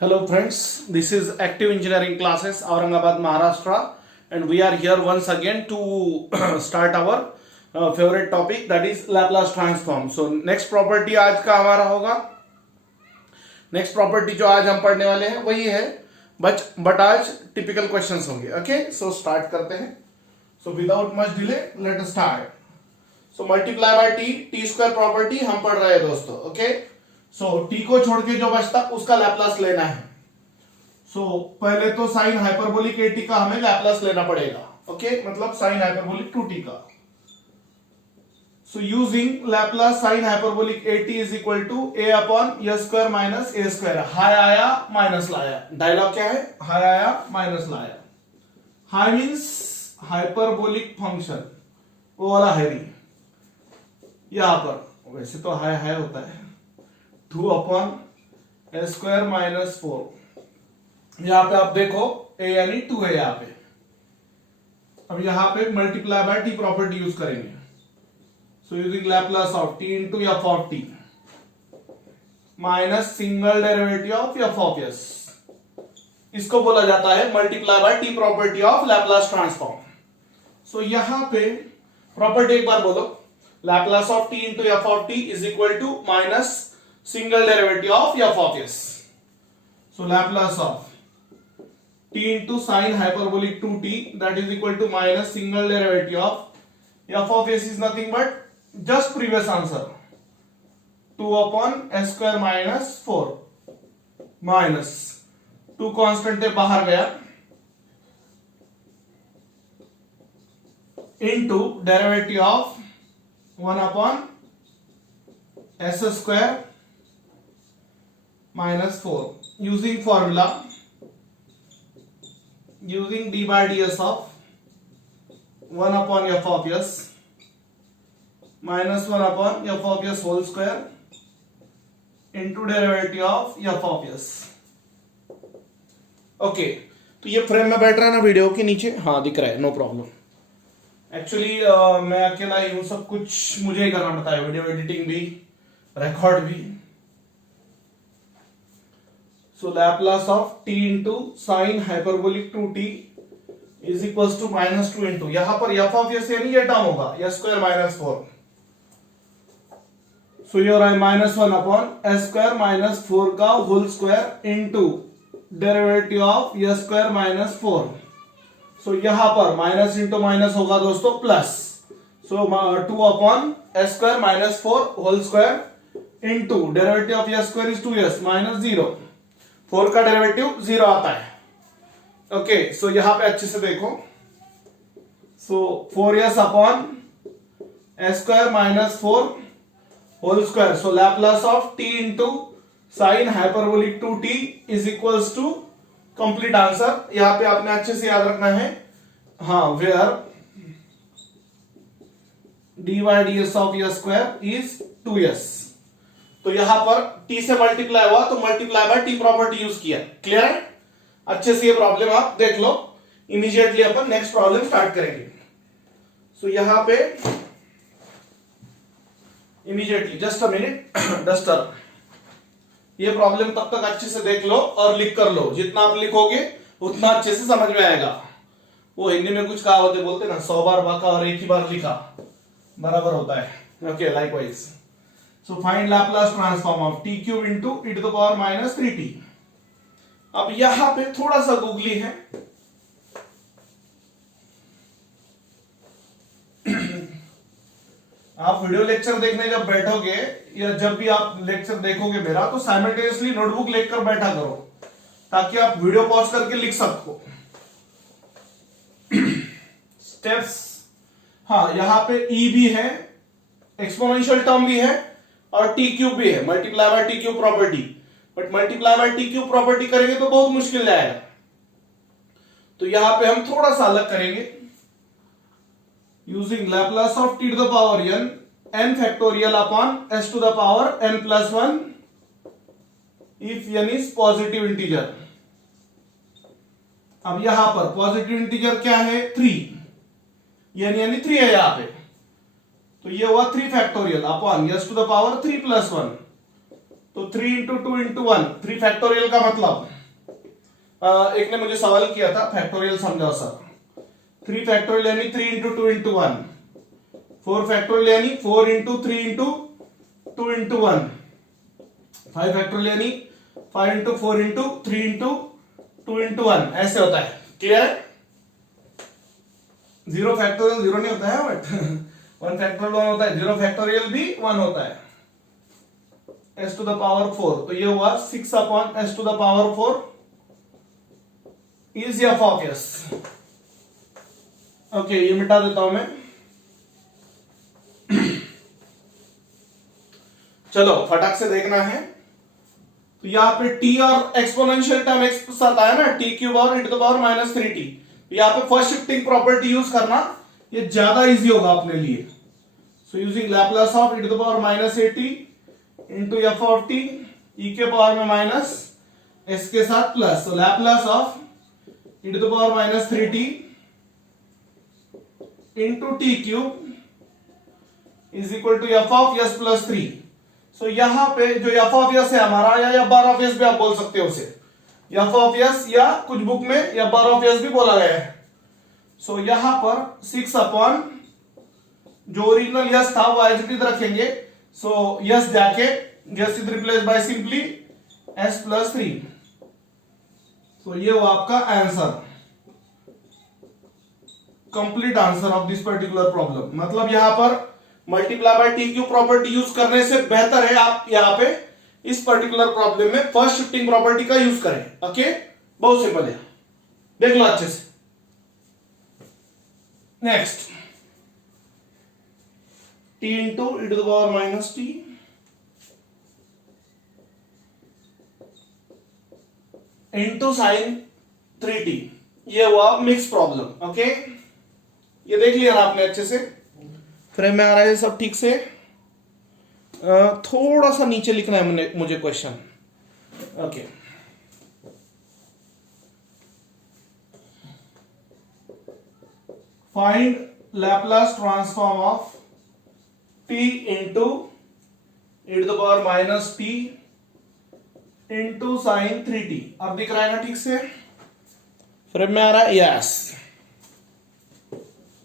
Hello friends, this is Active Engineering Classes Aurangabad, Maharashtra, and we are here once again to start our favorite topic, that is Laplace transform. So next property आज का हमारा होगा, next property जो आज हम पढ़ने वाले हैं वही है, बट आज टिपिकल क्वेश्चंस होंगे. ओके, सो स्टार्ट करते हैं. So without much delay let us start. So multiply by T square property हम पढ़ रहे हैं दोस्तों. ओके, सो टी को छोड़ के जो बचता उसका लैप्लास लेना है. सो पहले तो साइन हाइपरबोलिक ए टी का हमें लैप्लास लेना पड़ेगा. ओके, मतलब साइन हाइपरबोलिक 2t का. So using Laplace sin hyperbolic at is equal to a upon s square minus a square. High आया माइनस लाया. डायलॉग क्या है? हाई आया माइनस लाया. हाई मीन्स हाइपरबोलिक फंक्शन, वो वाला है नहीं. यहां पर वैसे तो हाई हाई होता है. 2 अपॉन ए स्क्वायर माइनस 4. यहां पे आप देखो a यानी 2 है यहां पे. अब यहां पे multiply by T property use करेंगे. So using Laplace of t into f of t minus single derivative of f of s, इसको बोला जाता है multiply by T property of Laplace transform. So यहां पे प्रॉपर्टी एक बार बोलो. Laplace of t into f of t is equal to minus single derivative of f of s. So Laplace of t into sin hyperbolic 2t, that is equal to minus single derivative of f of s is nothing but just previous answer, 2 upon s square minus 4 minus 2 constant है बाहर गया into derivative of 1 upon s square minus 4 using formula, using d by ds of 1 upon f of s minus 1 upon f of s whole square into derivative of f of s. Okay, तो ये frame में बैठ रहा है ना video के नीचे? हाँ दिख रहा है, नो प्रॉब्लम. एक्चुअली मैं अकेला ही हूं, सब कुछ मुझे ही करना पड़ता है, वीडियो एडिटिंग भी, रिकॉर्ड भी. So Laplace of t into sine hyperbolic 2t is equals to minus 2 into, यहां पर f of s यानी ये टर्म होगा s square minus 4. So here I minus 1 upon s square minus 4 का whole square into derivative of s square minus 4. So यहाँ पर minus into minus होगा दोस्तों plus. So 2 upon s square minus 4 whole square into derivative of s square is 2s minus 0. 4 का derivative 0 आता है. Okay, सो यहाँ पे अच्छे से देखो. So 4s upon s square minus 4 whole square. So Laplace of t into sin hyperbolic 2t is equals to complete answer. यहां पे आपने अच्छे से याद रखना है, हाँ, where dy ds of s square is 2s. तो यहां पर t से मल्टीप्लाई हुआ तो multiply by T property use किया. क्लियर है? अच्छे से ये प्रॉब्लम आप देख लो. इमीडिएटली अपन नेक्स्ट प्रॉब्लम स्टार्ट करेंगे. सो यहां पे immediately just a minute duster. ये प्रॉब्लम तब तक अच्छे से देख लो और लिख कर लो. जितना आप लिखोगे उतना अच्छे से समझ में आएगा. वो हिंदी में कुछ कहावतें बोलते ना, 100 बार बाका और एक ही बार लिखा बराबर होता है. Okay, likewise. So find Laplace transform of t cube into e to the power minus 3t. अब यहां पे थोड़ा सा गूगली है. आप वीडियो लेक्चर देखने जब बैठोगे या जब भी आप लेक्चर देखोगे मेरा, तो साइमल्टेनियसली नोटबुक लेकर बैठा करो ताकि आप वीडियो पॉज करके लिख सको. स्टेप्स, हाँ, यहां पे e भी है, एक्सपोनेंशियल टर्म भी है और टी क्यूब भी है, multiply by t cube property. But multiply by t cube property करेंगे तो बहुत मुश्किल जाएगा. तो यहां पे हम थोड़ा सा अलग करेंगे. Using Laplace of t to the power n factorial upon s to the power n plus 1 if n is positive integer. अब यहां पर पॉजिटिव इंटीजर क्या है? 3. यानी 3 है यहां पे, तो ये हुआ 3 factorial upon s to the power 3 plus 1. तो 3 इंटू 2 इंटू 1, 3 फैक्टोरियल का मतलब एक ने मुझे सवाल किया था, फैक्टोरियल समझाओ सर। 3 फैक्टोरियल यानी 3 इंटू 2 इंटू 1, 4 फैक्टोरियल यानी 4 इंटू 3 इंटू 2 इंटू 1, 5 फैक्टोरियल यानी 5 इंटू 4 इंटू 3 इंटू 2 इंटू 1, ऐसे होता है। क्लियर है? 0 फैक्टोरियल 0 नहीं होता है, बट 1 फैक्टोरियल 1 होता है, 0 फैक्टोरियल भी 1 होता है। s टू द पावर 4, तो ये हुआ 6 upon s to the power 4 is f of s। Okay, ये मिटा देता हूं मैं। चलो फटाक से देखना है। तो यहां पे t और एक्सपोनेंशियल टर्म एक साथ आया ना, t क्यूब और e to the power minus 3t। तो यहां पे फर्स्ट शिफ्टिंग प्रॉपर्टी यूज करना ये ज्यादा इजी होगा अपने लिए। So using Laplace of e to the power minus 8t into F of t, e के पावर में माइनस s के साथ प्लस, तो Laplace of e to the power minus 3t into t cube is equal to F of s plus 3। So यहां पे जो F of s है हमारा, या बार ऑफ s भी आप बोल सकते हो उसे, एफ ऑफ s, या कुछ बुक में या बार ऑफ s भी बोला गया है। सो यहां पर 6 अपॉन जो ओरिजिनल यस था वो एज इट इज रखेंगे। सो यस जाके s is replace by simply s plus 3। तो ये वो आपका answer, complete answer of this particular problem. मतलब यहां पर multiply by t cube property use करने से बेहतर है आप यहां पे इस पर्टिकुलर प्रॉब्लम में फर्स्ट शिफ्टिंग प्रॉपर्टी का यूज करें। ओके, बहुत सिंपल है, देख लो अच्छे से। Next, t into e to the power minus t into sine 3t, ये हुआ मिक्स प्रॉब्लम। ओके, ये देख लिया ना आपने अच्छे से, फ्रेम में आ रहा है सब ठीक से। थोड़ा सा नीचे लिखना है मुझे question. Okay, find Laplace transform of t into e to the power minus t into sine 3t। अब दिख रहा है ना ठीक से, फ्रेम में आ रहा है? यस।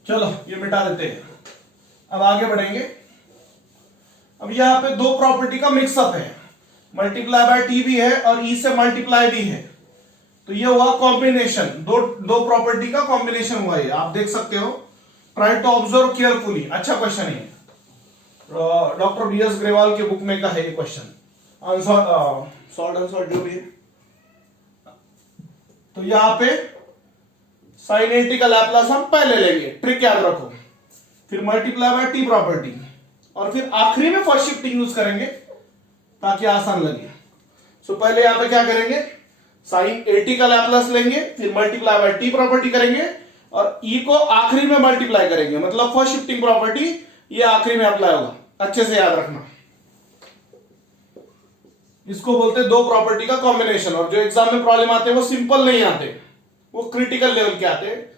चलो ये मिटा देते हैं, अब आगे बढ़ेंगे। अब यहां पे दो प्रॉपर्टी का मिक्सअप है, मल्टीप्लाई बाय टी भी है और ई से मल्टीप्लाई भी है। तो ये हुआ कॉम्बिनेशन, दो प्रॉपर्टी का कॉम्बिनेशन हुआ है, आप देख सकते हो। ट्राई टू ऑब्जर्व केयरफुली, अच्छा क्वेश्चन है, डॉक्टर बी एस ग्रेवाल के बुक में का है ये क्वेश्चन, आंसर शॉर्ट आंसर जो भी है। तो यहां पे साइन 80 का लैप्लास हम पहले लेंगे, ट्रिक याद रखो, फिर मल्टीप्लाई बाय टी प्रॉपर्टी, और फिर आखिरी में फर्स्ट शिफ्टिंग यूज करेंगे ताकि आसान लगे। सो पहले यहां पे क्या करेंगे, साइन 80 का लैप्लास लेंगे, फिर मल्टीप्लाई बाय टी प्रॉपर्टी करेंगे और ई को आखिरी में मल्टीप्लाई करेंगे, मतलब फर्स्ट शिफ्टिंग प्रॉपर्टी ये आखिरी में अप्लाई होगा। अच्छे से याद रखना, इसको बोलते हैं दो प्रॉपर्टी का कॉम्बिनेशन। और जो एग्जाम में प्रॉब्लम आते हैं वो सिंपल नहीं आते, वो क्रिटिकल लेवल के आते हैं।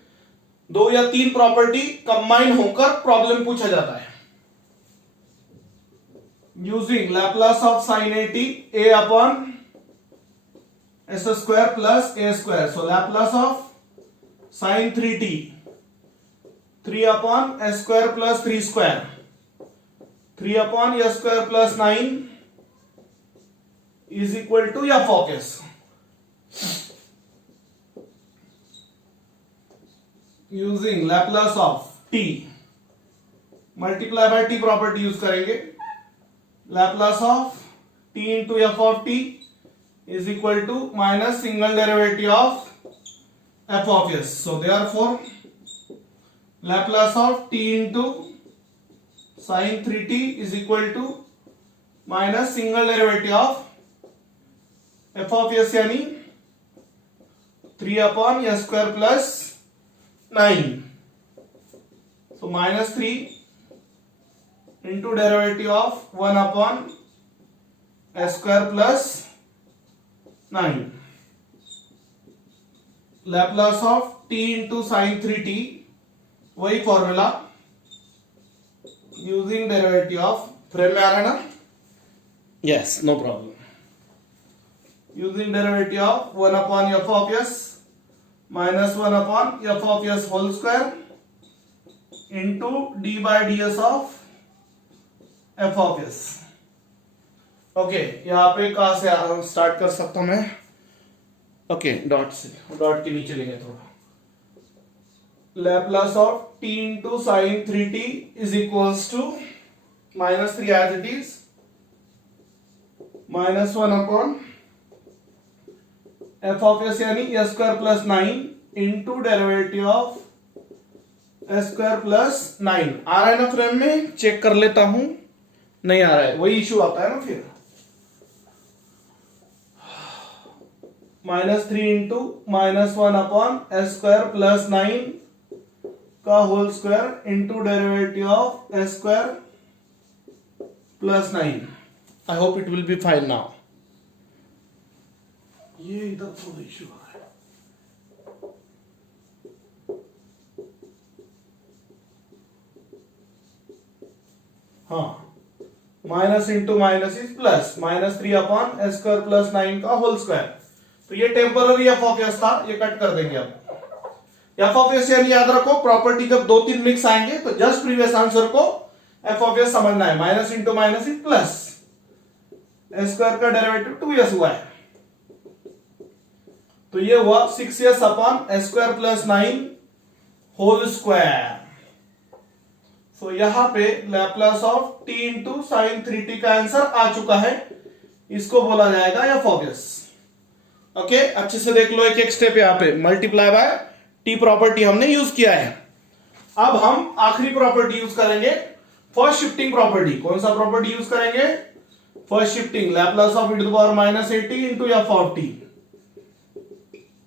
2 या 3 प्रॉपर्टी कंबाइन होकर प्रॉब्लम पूछा जाता है। Using Laplace of sine 80 a upon s square plus a square, so Laplace of sine 3t 3 upon s square plus 3 square, 3 upon s square plus 9 is equal to F of s। Using Laplace of t, multiply by T property use करेंगे, Laplace of t into F of t is equal to minus single derivative of F of s। So therefore Laplace of t into sine 3t is equal to minus single derivative of F of s, यानी 3 upon s square plus 9, so minus 3 into derivative of 1 upon s square plus 9, Laplace of t into sin 3t, वही formula using derivative of, frame में आ रहा है ना? Yes, no problem. using derivative of 1 upon f of s minus 1 upon f of s whole square into d by ds of f of s. Okay, यहाँ पे कहां से start कर सकता हूं मैं? ओके, डॉट से, डॉट के नीचे लेंगे थोड़ा. Laplace of t into sin 3t is equals to minus 3 as it is minus 1 upon f of s यानी s square plus 9 into derivative of s square plus 9. आ रहा है ना फ्रेम में? चेक कर लेता हूं. नहीं आ रहा है, वही इश्यू आता है ना फिर. Minus 3 into minus 1 upon S square plus 9 का whole square into derivative of s square plus 9. I hope it will be fine now. ये इधर थोड़ा इश्यू आ रहा है. हाँ, minus into minus is plus, minus 3 upon S square plus 9 का whole square. तो ये टेम्पररी एफ ऑफ एस था, ये कट कर देंगे. अब एफ ऑफ एस यानी याद रखो प्रॉपर्टी जब 2-3 मिक्स आएंगे तो जस्ट प्रीवियस आंसर को एफ ऑफ एस समझना है. Minus into minus is plus, S square का डेरिवेटिव 2s हुआ है तो ये हुआ 6s upon S square plus 9 whole square. So यहां पे Laplace of t into sine 3t का आंसर आ चुका है. इसको बोला जाएगा एफ ऑफ एस. ओके, अच्छे से देख लो एक एक स्टेप. यहां पे मल्टीप्लाई बाय टी प्रॉपर्टी हमने यूज किया है. अब हम आखिरी प्रॉपर्टी यूज करेंगे, फर्स्ट शिफ्टिंग प्रॉपर्टी. कौन सा प्रॉपर्टी यूज करेंगे? First shifting. Laplace of e to the power minus 80 into F of T.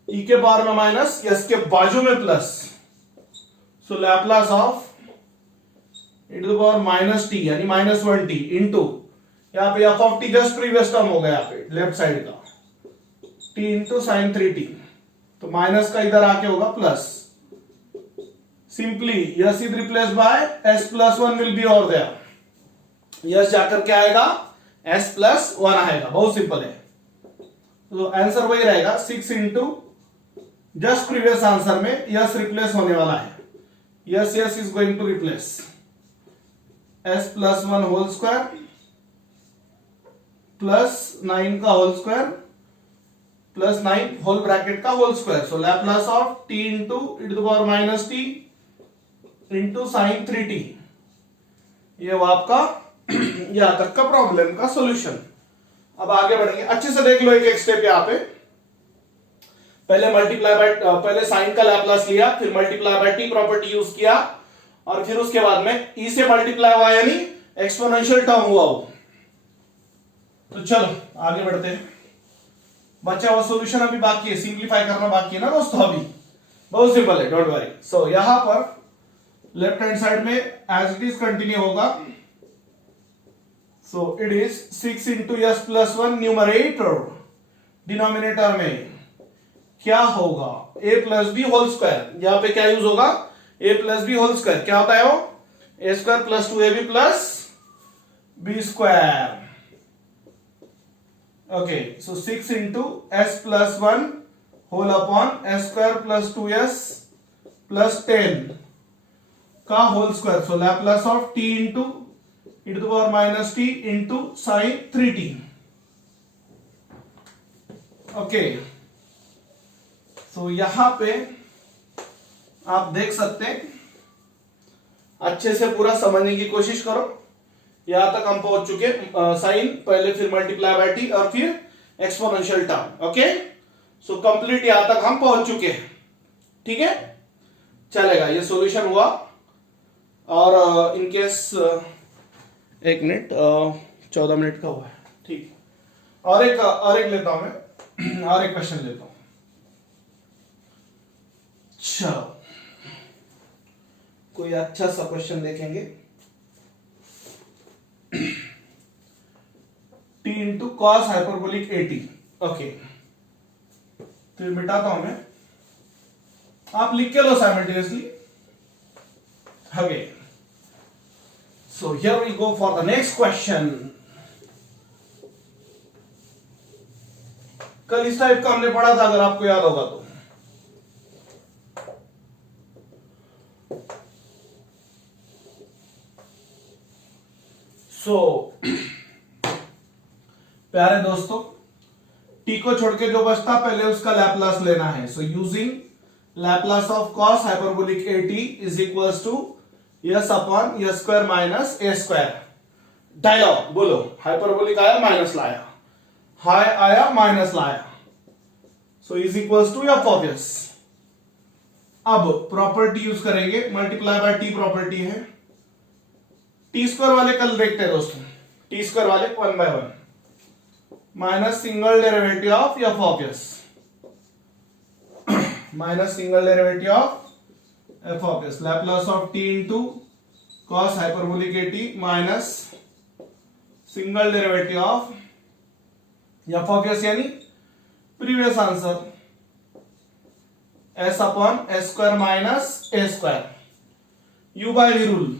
E के पावर में माइनस, एस के बाजू में plus. So Laplace of e to the power minus T यानी minus 1t into यहां पे F of T just previous term हो गया यहाँ पे लेफ्ट साइड का t इंटू साइन 3t. तो माइनस का इधर आके होगा plus. Simply s is replace by s plus 1 will be over there. S जाकर क्या आएगा? s प्लस 1 आएगा. बहुत सिंपल है. तो आंसर वही रहेगा 6 इंटू जस्ट प्रीवियस आंसर में यस रिप्लेस होने वाला है. Yes S is going to replace s plus 1 whole square plus 9 का whole square plus 9 whole bracket का whole square. So Laplace of t into e to the power minus t into sine 3t. ये वो आपका यहां तक का problem का solution. अब आगे बढ़ेंगे. अच्छे से देख लो एक एक स्टेप. यहां पे पहले मल्टीप्लाई बाय, पहले साइन का लैप्लास लिया, फिर multiply by T property use किया और फिर उसके बाद में e से मल्टीप्लाई हुआ यानी एक्सपोनेंशियल टर्म हुआ वो. तो चलो आगे बढ़ते हैं. बच्चा वो सॉल्यूशन अभी बाकी है, सिंप्लीफाई करना बाकी है ना दोस्तों. अभी बहुत सिंपल है, डोंट वरी. सो यहां पर लेफ्ट हैंड साइड में एज इट इज कंटिन्यू होगा. So it is 6 into s plus 1 numerator. Denominator में क्या होगा? a plus b whole square. यहां पे क्या यूज होगा? a plus b whole square. क्या होता है वो? a square plus 2ab plus b square. Okay, so 6 into s plus 1 whole upon s square plus 2s plus 10 का whole square. So Laplace of t into e to the power minus t into sine 3t. Okay, तो यहां पे आप देख सकते हैं. अच्छे से पूरा समझने की कोशिश करो. यहां तक हम पहुंच चुके. साइन पहले, फिर मल्टीप्लाई बाय टी और फिर exponential term. Okay, so complete यहां तक हम पहुंच चुके हैं. ठीक है, चलेगा. ये सॉल्यूशन हुआ. और इनकेस 1 मिनट 14 मिनट का हुआ है. ठीक, और एक लेता हूं मैं. और एक क्वेश्चन लेता हूं. चलो कोई अच्छा सा क्वेश्चन देखेंगे. t into cos hyperbolic 80. Okay, तो ये मिटाता हूं मैं. आप लिख के लो simultaneously. Okay, so here we go for the next question. कल इस टाइप का हमने पढ़ा था, अगर आपको याद होगा तो। प्यारे दोस्तों, टी को छोड़ के जो बचता पहले उसका लैपलास लेना है। So using Laplace of cos hyperbolic A t is equals to s upon s square minus A square. Dialogue बोलो, हाइपरबोलिक आया माइनस लाया, हाई आया माइनस लाया, so is equals to F of s. अब प्रॉपर्टी यूज करेंगे, multiply by T property है। T square वाले कल देखते हैं दोस्तों, टी स्क्वायर वाले 1/1 minus single derivative of F of s, minus single derivative of F of S, Laplace of T into cos hyperbolic A T minus single derivative of F of S, यानी previous answer S upon S square minus A square. U by V rule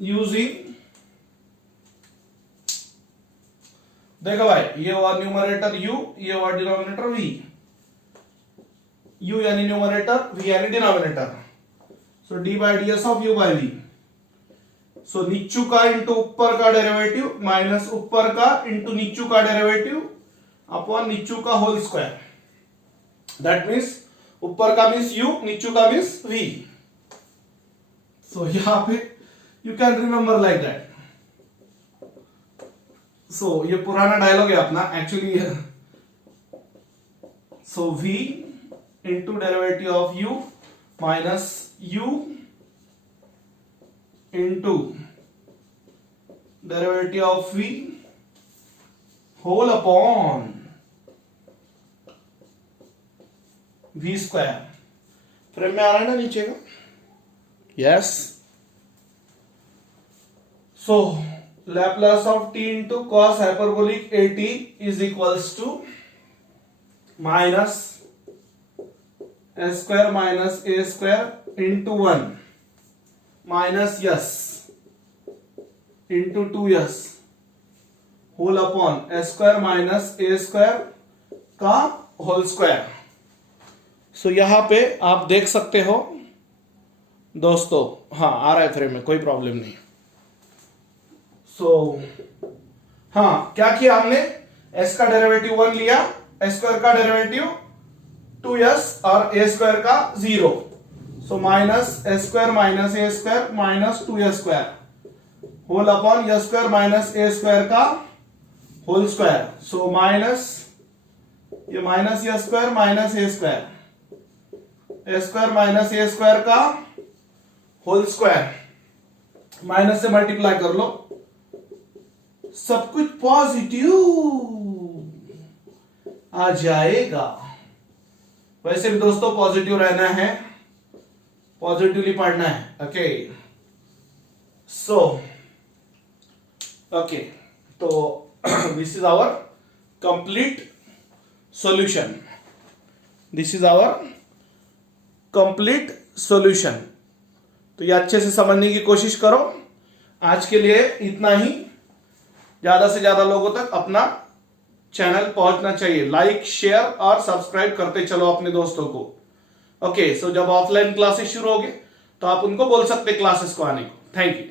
using, देखो भाई, ये हुआ numerator u, ये हुआ denominator v। u यानी numerator, v यानी denominator. So d by D S of u by v। So नीचू का इंटू ऊपर का डेरिवेटिव माइनस ऊपर का इंटू नीचू का डेरिवेटिव अपॉन नीचू का होल स्क्वायर। दैट मीन्स ऊपर का मीन्स u, नीचू का मीन्स v। सो यहां पे you can remember like that. So ये पुराना डायलॉग है अपना actually. So v into derivative of u minus u into derivative of v whole upon v square. Frame में आ रहा है ना नीचे का? Yes. So Laplace of t into cos hyperbolic at is equals to minus s square minus a square into 1 minus s into 2s whole upon s square minus a square का whole square. So यहां पे आप देख सकते हो दोस्तों, हाँ आ रहा है फ्रेम में, कोई प्रॉब्लम नहीं। हाँ, क्या किया हमने, s का डेरिवेटिव 1 लिया, s स्क्वायर का डेरिवेटिव 2s और a स्क्वायर का 0। So minus s square minus a square minus 2s square whole upon s square minus a square का होल स्क्वायर। सो माइनस ये minus s square minus a square, a square minus a square का whole square, minus से multiply कर लो, सब कुछ positive आ जाएगा। वैसे भी दोस्तों पॉजिटिव रहना है, पॉजिटिवली पढ़ना है। ओके, सो ओके, तो this is our complete solution, this is our complete solution. तो ये अच्छे से समझने की कोशिश करो। आज के लिए इतना ही। ज्यादा से ज्यादा लोगों तक अपना चैनल पहुंचना चाहिए। लाइक, शेयर और सब्सक्राइब करते चलो अपने दोस्तों को। ओके, सो जब ऑफलाइन क्लासेस शुरू होगी तो आप उनको बोल सकते क्लासेस को आने को। Thank you.